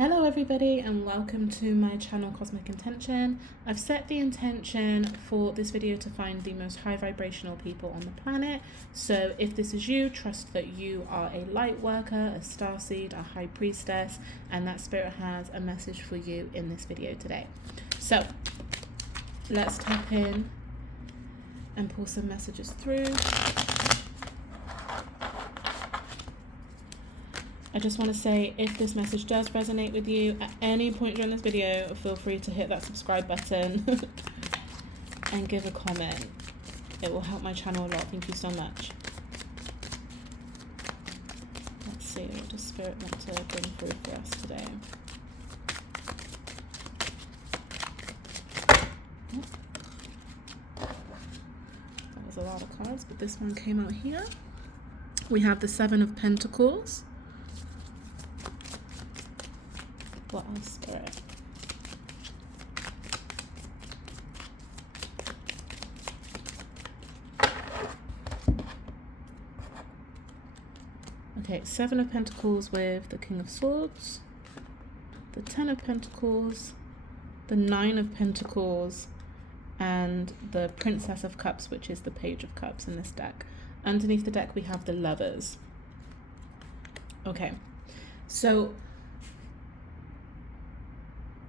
Hello everybody and welcome to my channel Cosmic Intention. I've set the intention for this video to find the most high vibrational people on the planet. So if this is you, trust that you are a light worker, a starseed, a high priestess, and that spirit has a message for you in this video today. So let's tap in and pull some messages through. I just want to say, if this message does resonate with you at any point during this video, feel free to hit that subscribe button and give a comment. It will help my channel a lot. Thank you so much. Let's see what does Spirit want to bring through for us today. That was a lot of cards, but this one came out here. We have the Seven of Pentacles. What else, Spirit? Okay, Seven of Pentacles with the King of Swords, the Ten of Pentacles, the Nine of Pentacles, and the Princess of Cups, which is the Page of Cups in this deck. Underneath the deck, we have the Lovers. Okay, so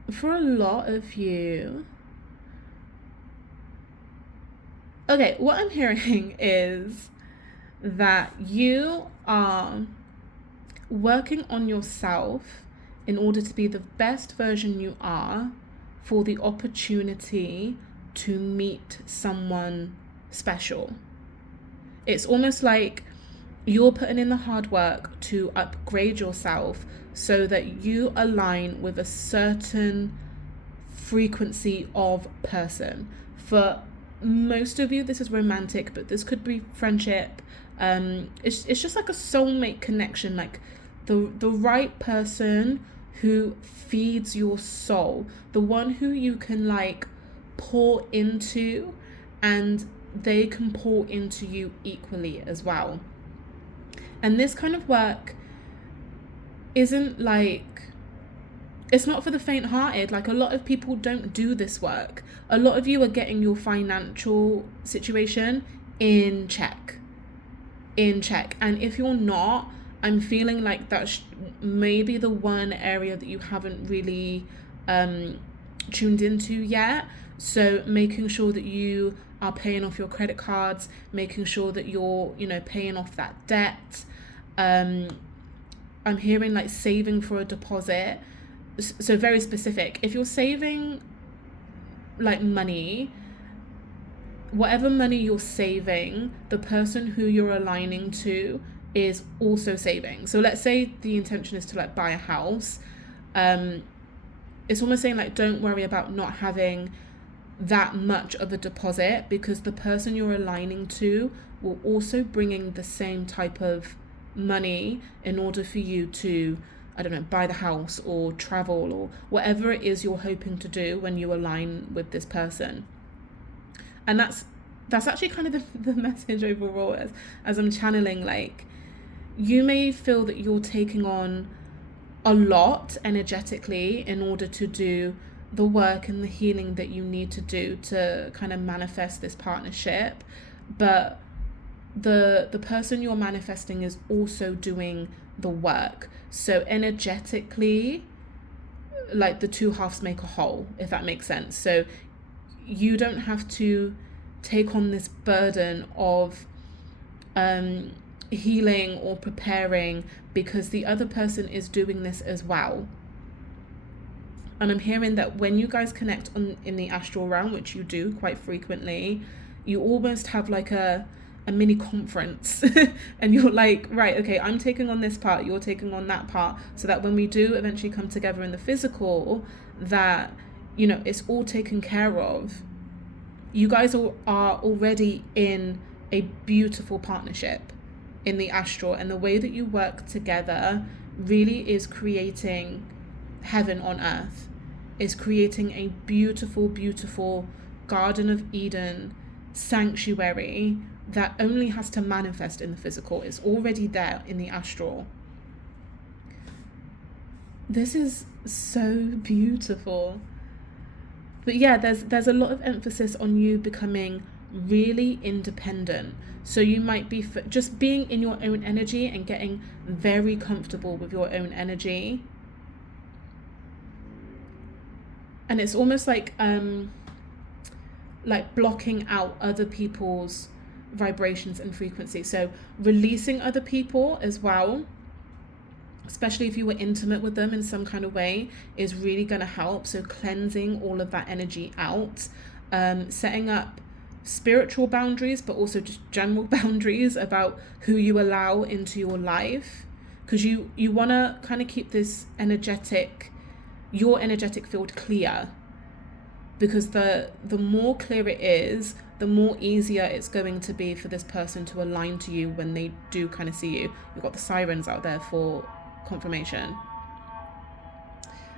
for a lot of you, okay, what I'm hearing is that you are working on yourself in order to be the best version you are for the opportunity to meet someone special. It's almost like you're putting in the hard work to upgrade yourself so that you align with a certain frequency of person. For most of you, this is romantic, but this could be friendship. It's just like a soulmate connection, like the right person who feeds your soul, the one who you can like pour into, and they can pour into you equally as well. And this kind of work isn't like, it's not for the faint-hearted. Like, a lot of people don't do this work. A lot of you are getting your financial situation in check. And if you're not, I'm feeling like that's maybe the one area that you haven't really tuned into yet. So making sure that you are paying off your credit cards, making sure that you're, paying off that debt. I'm hearing like saving for a deposit. So very specific. If you're saving like money, whatever money you're saving, the person who you're aligning to is also saving. So let's say the intention is to like buy a house. It's almost saying like, don't worry about not having that much of a deposit, because the person you're aligning to will also bring in the same type of money in order for you to, I don't know, buy the house or travel or whatever it is you're hoping to do when you align with this person. And that's actually kind of the message overall as I'm channeling. Like, you may feel that you're taking on a lot energetically in order to do the work and the healing that you need to do to kind of manifest this partnership, but the person you're manifesting is also doing the work. So energetically, like, the two halves make a whole, if that makes sense. So you don't have to take on this burden of healing or preparing, because the other person is doing this as well. And I'm hearing that when you guys connect in the astral realm, which you do quite frequently, you almost have like a mini conference and you're like, right, okay, I'm taking on this part, you're taking on that part, so that when we do eventually come together in the physical, that, it's all taken care of. You guys are already in a beautiful partnership in the astral, and the way that you work together really is creating heaven on earth, is creating a beautiful, beautiful Garden of Eden sanctuary that only has to manifest in the physical. It's already there in the astral. This is so beautiful. But yeah, there's a lot of emphasis on you becoming really independent. So you might be just being in your own energy and getting very comfortable with your own energy. And it's almost like blocking out other people's vibrations and frequency. So releasing other people as well, especially if you were intimate with them in some kind of way, is really going to help. So cleansing all of that energy out, setting up spiritual boundaries, but also just general boundaries about who you allow into your life, because you want to kind of keep this your energetic field clear, because the more clear it is, the more easier it's going to be for this person to align to you when they do kind of see you. You've got the sirens out there for confirmation.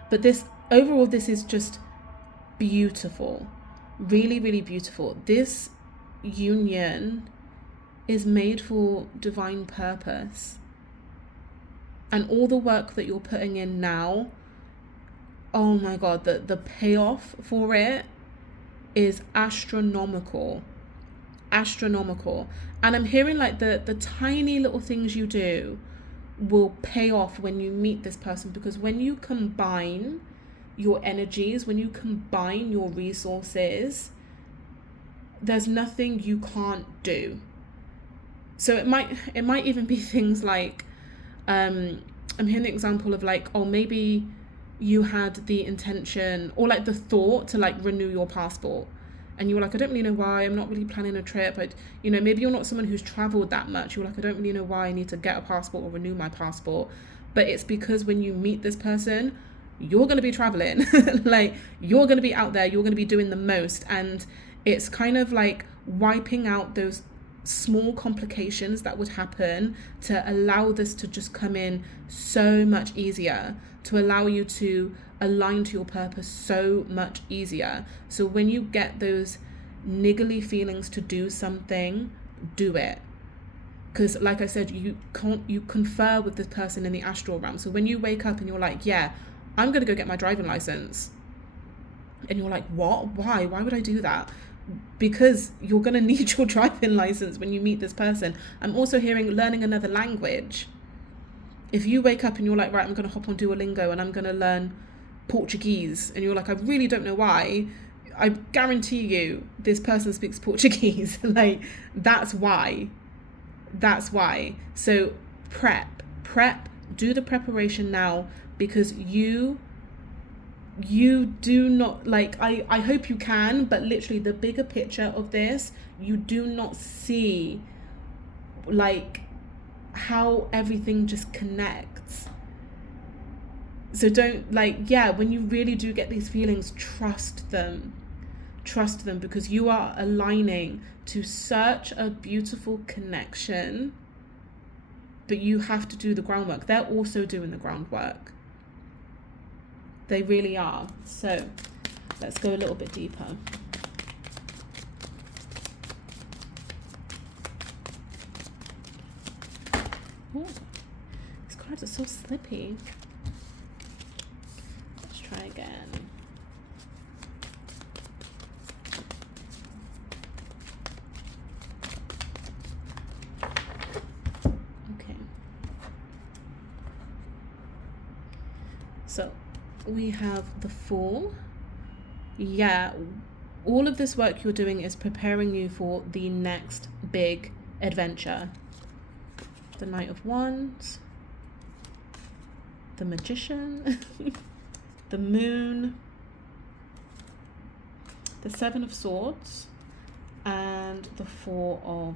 But this is just beautiful. Really, really beautiful. This union is made for divine purpose. And all the work that you're putting in now, oh my God, the payoff for it is astronomical. And I'm hearing like the tiny little things you do will pay off when you meet this person, because when you combine your energies, when you combine your resources, there's nothing you can't do. So it might even be things like, I'm hearing the example of like, oh, maybe you had the intention or like the thought to like renew your passport, and you were like, I don't really know why, I'm not really planning a trip. Maybe you're not someone who's traveled that much. You're like, I don't really know why I need to get a passport or renew my passport. But it's because when you meet this person, you're going to be traveling. Like, you're going to be out there, you're going to be doing the most. And it's kind of like wiping out those small complications that would happen to allow this to just come in so much easier, to allow you to align to your purpose so much easier. So when you get those niggly feelings to do something, do it. Because like I said, you confer with this person in the astral realm. So when you wake up and you're like, yeah, I'm going to go get my driving license. And you're like, what? Why would I do that? Because you're going to need your driving license when you meet this person. I'm also hearing learning another language. If you wake up and you're like, right, I'm going to hop on Duolingo and I'm going to learn Portuguese, and you're like, I really don't know why, I guarantee you this person speaks Portuguese. Like, that's why. So prep, do the preparation now, because you do not, like, I hope you can, but literally the bigger picture of this, you do not see like how everything just connects. So don't, like, yeah, when you really do get these feelings, trust them, because you are aligning to such a beautiful connection. But you have to do the groundwork. They're also doing the groundwork. They really are. So let's go a little bit deeper. Ooh, these cards are so slippy. Let's try again. Okay. So we have the Fool. Yeah, all of this work you're doing is preparing you for the next big adventure. The Knight of Wands, the Magician, the Moon, the Seven of Swords, and the Four of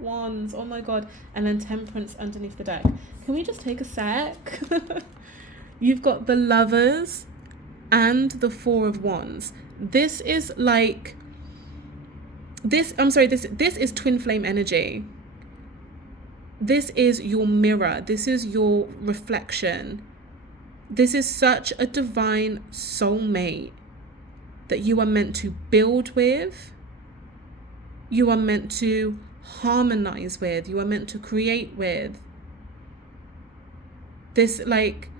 Wands. Oh my God. And then Temperance underneath the deck. Can we just take a sec? You've got the Lovers and the Four of Wands. This is like this is twin flame energy. This is your mirror. This is your reflection. This is such a divine soulmate that you are meant to build with. You are meant to harmonize with. You are meant to create with. This, like,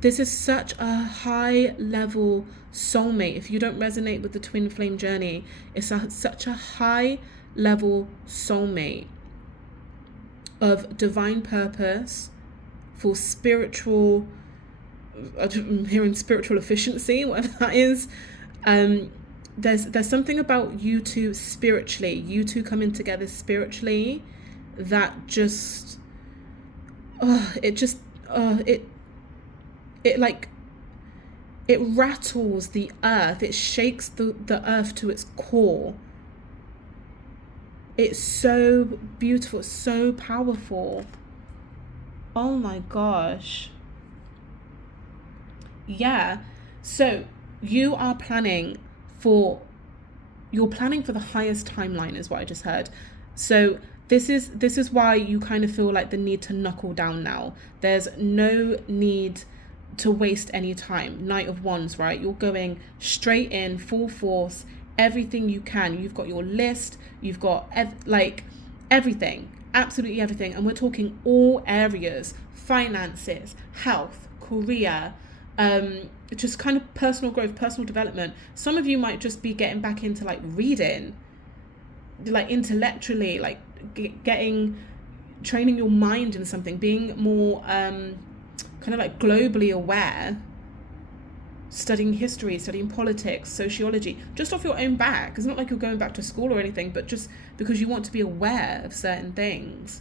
This is such a high level soulmate. If you don't resonate with the twin flame journey, it's such a high level soulmate of divine purpose for spiritual, I'm hearing spiritual efficiency, whatever that is. There's something about you two spiritually, you two coming together spiritually, that just, it like, it rattles the earth, it shakes the earth to its core. It's so beautiful, it's so powerful. Oh my gosh. Yeah. So you are planning you're planning for the highest timeline, is what I just heard. So this is why you kind of feel like the need to knuckle down now. There's no need to waste any time. Knight of Wands, right? You're going straight in, full force, everything you can. You've got your list, you've got everything, absolutely everything. And we're talking all areas: finances, health, career, just kind of personal growth, personal development. Some of you might just be getting back into like reading, like intellectually, like training your mind in something, being more kind of like globally aware, studying history, studying politics, sociology, just off your own back. It's not like you're going back to school or anything, but just because you want to be aware of certain things.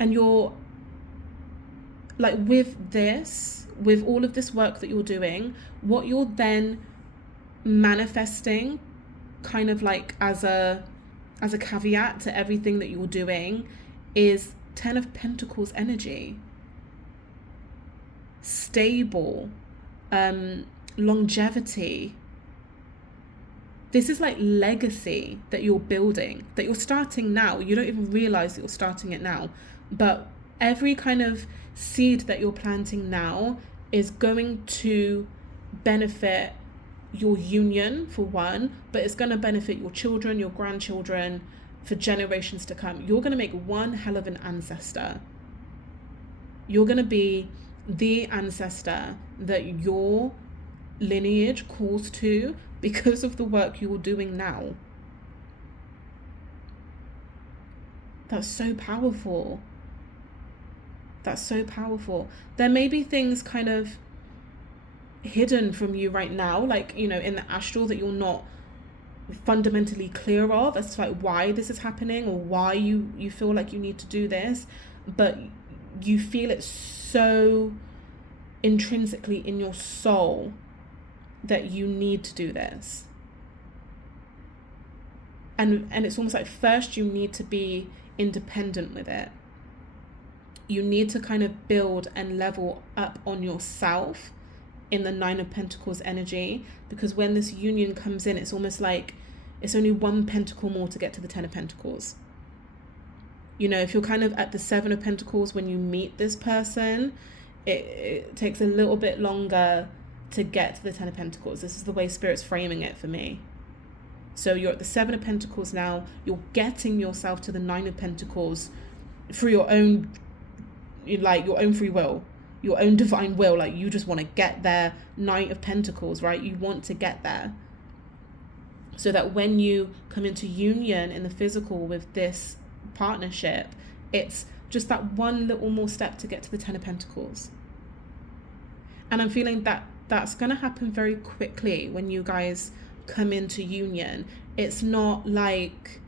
And you're like, with all of this work that you're doing, what you're then manifesting, kind of like as a caveat to everything that you're doing, is 10 of Pentacles energy. Stable, longevity. This is like legacy that you're building, that you're starting now. You don't even realize that you're starting it now, but every kind of seed that you're planting now is going to benefit your union, for one, but it's going to benefit your children, your grandchildren, for generations to come. You're going to make one hell of an ancestor. You're going to be the ancestor that your lineage calls to because of the work you're doing now. That's so powerful. That's so powerful. There may be things kind of hidden from you right now, like, you know, in the astral, that you're not fundamentally clear of as to like why this is happening or why you feel like you need to do this, but you feel it so intrinsically in your soul that you need to do this. And it's almost like, first you need to be independent with it. You need to kind of build and level up on yourself in the 9 of Pentacles energy, because when this union comes in, it's almost like it's only one pentacle more to get to the 10 of Pentacles. You know, if you're kind of at the 7 of Pentacles when you meet this person, it takes a little bit longer to get to the 10 of Pentacles. This is the way Spirit's framing it for me. So you're at the 7 of Pentacles now, you're getting yourself to the 9 of Pentacles through your own, like, your own free will, your own divine will. Like, you just want to get there. 9 of Pentacles, right? You want to get there, so that when you come into union in the physical with this partnership, it's just that one little more step to get to the 10 of Pentacles. And I'm feeling that that's going to happen very quickly when you guys come into union. It's not like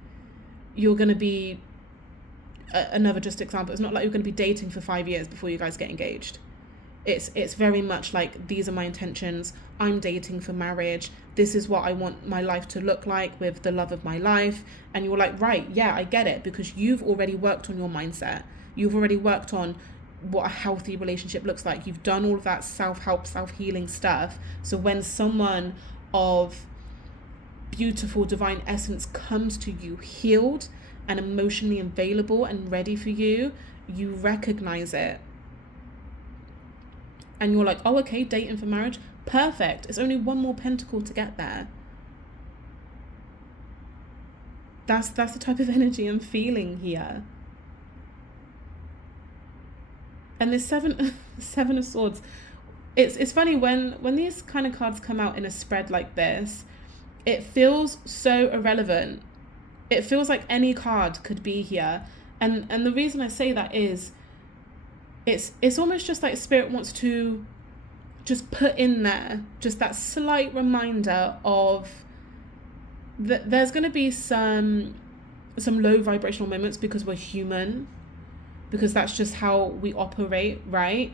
you're going to be, another just example, it's not like you're going to be dating for 5 years before you guys get engaged. It's very much like, these are my intentions, I'm dating for marriage, this is what I want my life to look like with the love of my life. And you're like, right, yeah, I get it, because you've already worked on your mindset. You've already worked on what a healthy relationship looks like. You've done all of that self-help, self-healing stuff. So when someone of beautiful divine essence comes to you healed and emotionally available and ready for you, you recognize it. And you're like, oh, okay, dating for marriage, perfect. It's only one more pentacle to get there. That's the type of energy I'm feeling here. And this seven of swords, it's funny when these kind of cards come out in a spread like this, it feels so irrelevant. It feels like any card could be here. And the reason I say that is it's almost just like Spirit wants to just put in there just that slight reminder of that there's going to be some low vibrational moments because we're human, because that's just how we operate, right?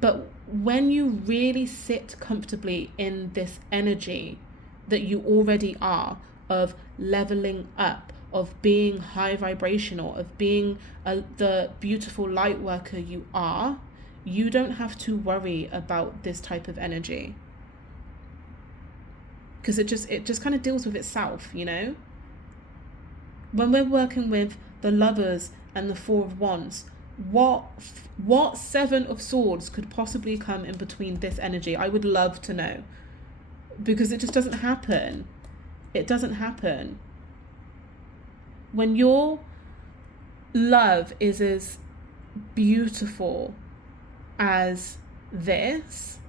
But when you really sit comfortably in this energy that you already are, of leveling up, of being high vibrational, of being the beautiful light worker you are, you don't have to worry about this type of energy, because it just kind of deals with itself, you know? When we're working with the Lovers and the Four of Wands, what Seven of Swords could possibly come in between this energy? I would love to know, because it just doesn't happen. It doesn't happen. When your love is as beautiful as this,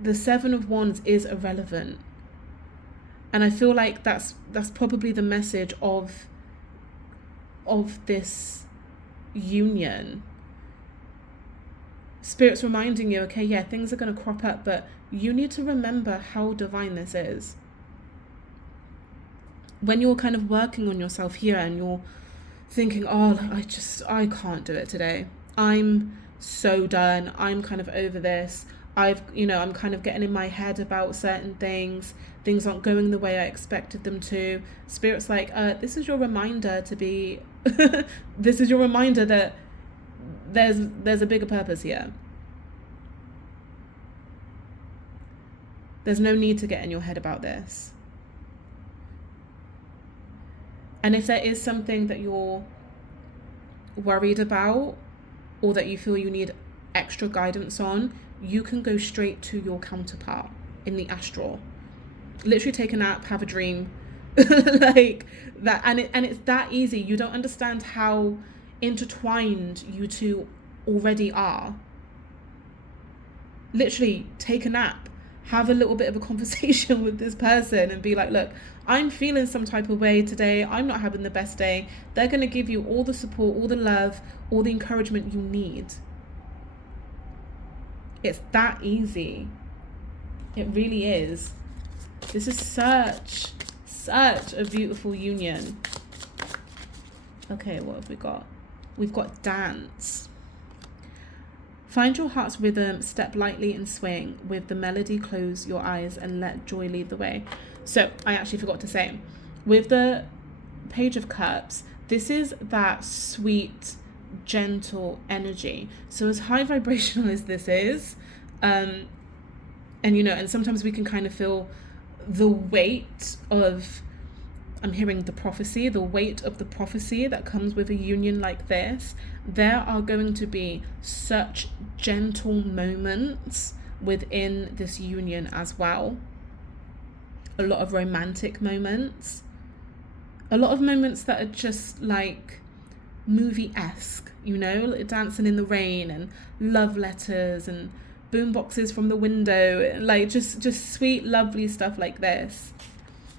the Seven of Wands is irrelevant. And I feel like that's probably the message of this union. Spirit's reminding you, okay, yeah, things are going to crop up, but you need to remember how divine this is. When you're kind of working on yourself here and you're thinking, oh, I can't do it today. I'm so done. I'm kind of over this. I'm kind of getting in my head about certain things. Things aren't going the way I expected them to. Spirit's like, this is your reminder to be, this is your reminder that there's a bigger purpose here. There's no need to get in your head about this. And if there is something that you're worried about, or that you feel you need extra guidance on, you can go straight to your counterpart in the astral. Literally take a nap, have a dream, like that. And it's that easy. You don't understand how intertwined you two already are. Literally take a nap, have a little bit of a conversation with this person and be like, look, I'm feeling some type of way today. I'm not having the best day. They're going to give you all the support, all the love, all the encouragement you need. It's that easy. It really is. This is such a beautiful union. Okay, what have we got? We've got dance. Find your heart's rhythm, step lightly and swing. With the melody, close your eyes and let joy lead the way. So I actually forgot to say, with the Page of Cups, this is that sweet, gentle energy. So as high vibrational as this is, and sometimes we can kind of feel the weight of, I'm hearing the prophecy, the weight of the prophecy that comes with a union like this. There are going to be such gentle moments within this union as well. A lot of romantic moments. A lot of moments that are just like movie-esque, dancing in the rain and love letters and boomboxes from the window, like just sweet, lovely stuff like this.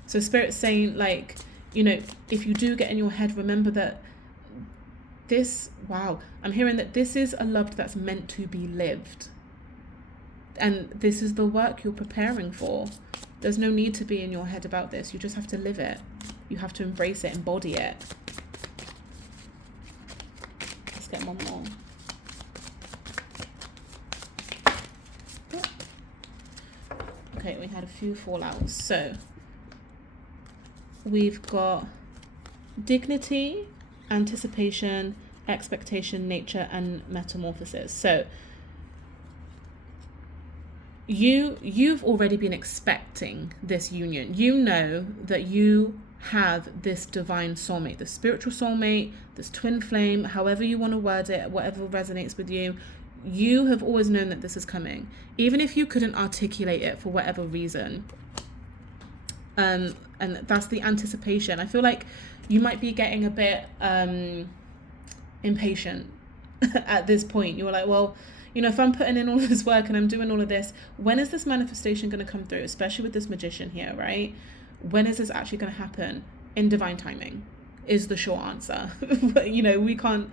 So Spirit's saying, like, if you do get in your head, remember that I'm hearing that this is a love that's meant to be lived. And this is the work you're preparing for. There's no need to be in your head about this. You just have to live it. You have to embrace it, embody it. Let's get one more. Okay, we had a few fallouts. So we've got dignity, anticipation, expectation, nature, and metamorphosis. So you've already been expecting this union. You know that you have this divine soulmate, the spiritual soulmate, this twin flame, however you want to word it, whatever resonates with you. You have always known that this is coming, even if you couldn't articulate it for whatever reason. And that's the anticipation. I feel like you might be getting a bit impatient at this point. You're like, well, You know, if I'm putting in all this work and I'm doing all of this, when is this manifestation going to come through? Especially with this magician here, right? When is this actually going to happen? In divine timing is the short answer. But, you know, we can't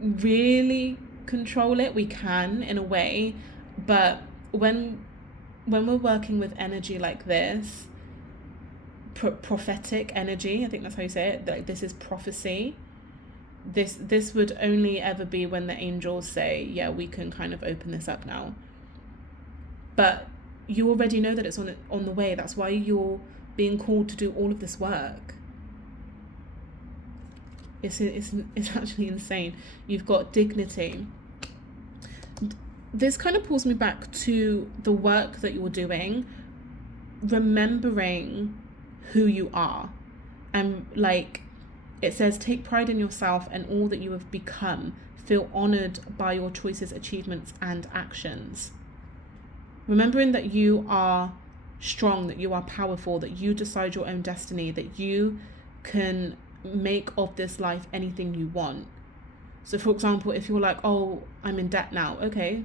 really control it. We can in a way, but when we're working with energy like this, prophetic energy, I think that's how you say it, like this is prophecy, this would only ever be when the angels say, yeah, we can kind of open this up now. But you already know that it's on the way. That's why you're being called to do all of this work. It's actually insane. You've got dignity. This kind of pulls me back to the work that you're doing, remembering who you are. And like it says, take pride in yourself and all that you have become. Feel honored by your choices, achievements, and actions. Remembering that you are strong, that you are powerful, that you decide your own destiny, that you can make of this life anything you want. So for example, if you're like, oh, I'm in debt now, okay,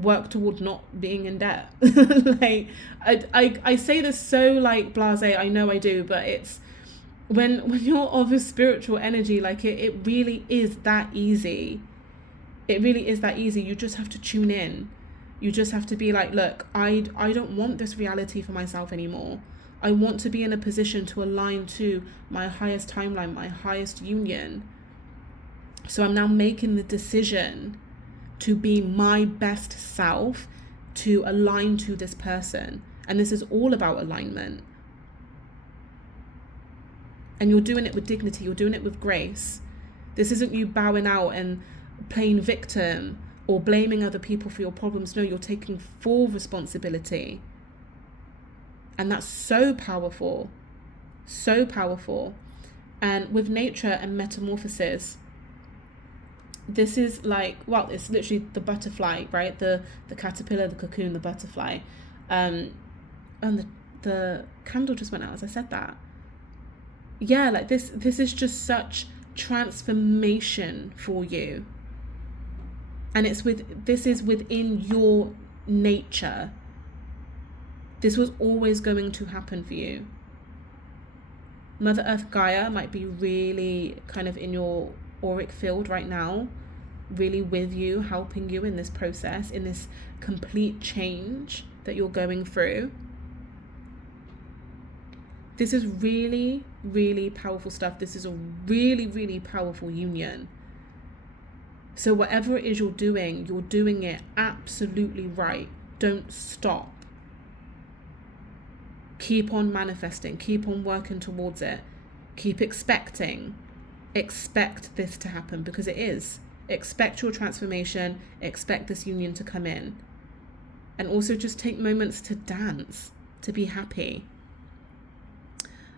work toward not being in debt. Like I say this so like blasé, I know I do, but it's when you're of a spiritual energy, like it really is that easy. It really is that easy. You just have to tune in. You just have to be like, look, I don't want this reality for myself anymore. I want to be in a position to align to my highest timeline, my highest union. So I'm now making the decision to be my best self, to align to this person. And this is all about alignment. And you're doing it with dignity. You're doing it with grace. This isn't you bowing out and playing victim or blaming other people for your problems. No, you're taking full responsibility. And that's so powerful. So powerful. And with nature and metamorphosis, this is like, well, it's literally the butterfly, right? The caterpillar, the cocoon, the butterfly. And the candle just went out as I said that. Yeah, like this is just such transformation for you. And this is within your nature. This was always going to happen for you. Mother Earth Gaia might be really kind of in your auric field right now, really with you, helping you in this process, in this complete change that you're going through. This is really, really powerful stuff. This is a really, really powerful union. So whatever it is you're doing it absolutely right. Don't stop. Keep on manifesting. Keep on working towards it. Keep expecting. Expect this to happen because it is. Expect your transformation. Expect this union to come in. And also just take moments to dance, to be happy.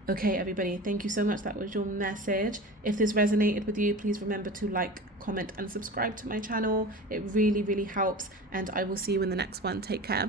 Okay, everybody, thank you so much. That was your message. If this resonated with you, please remember to like, comment, and subscribe to my channel. It really, really helps. And I will see you in the next one. Take care.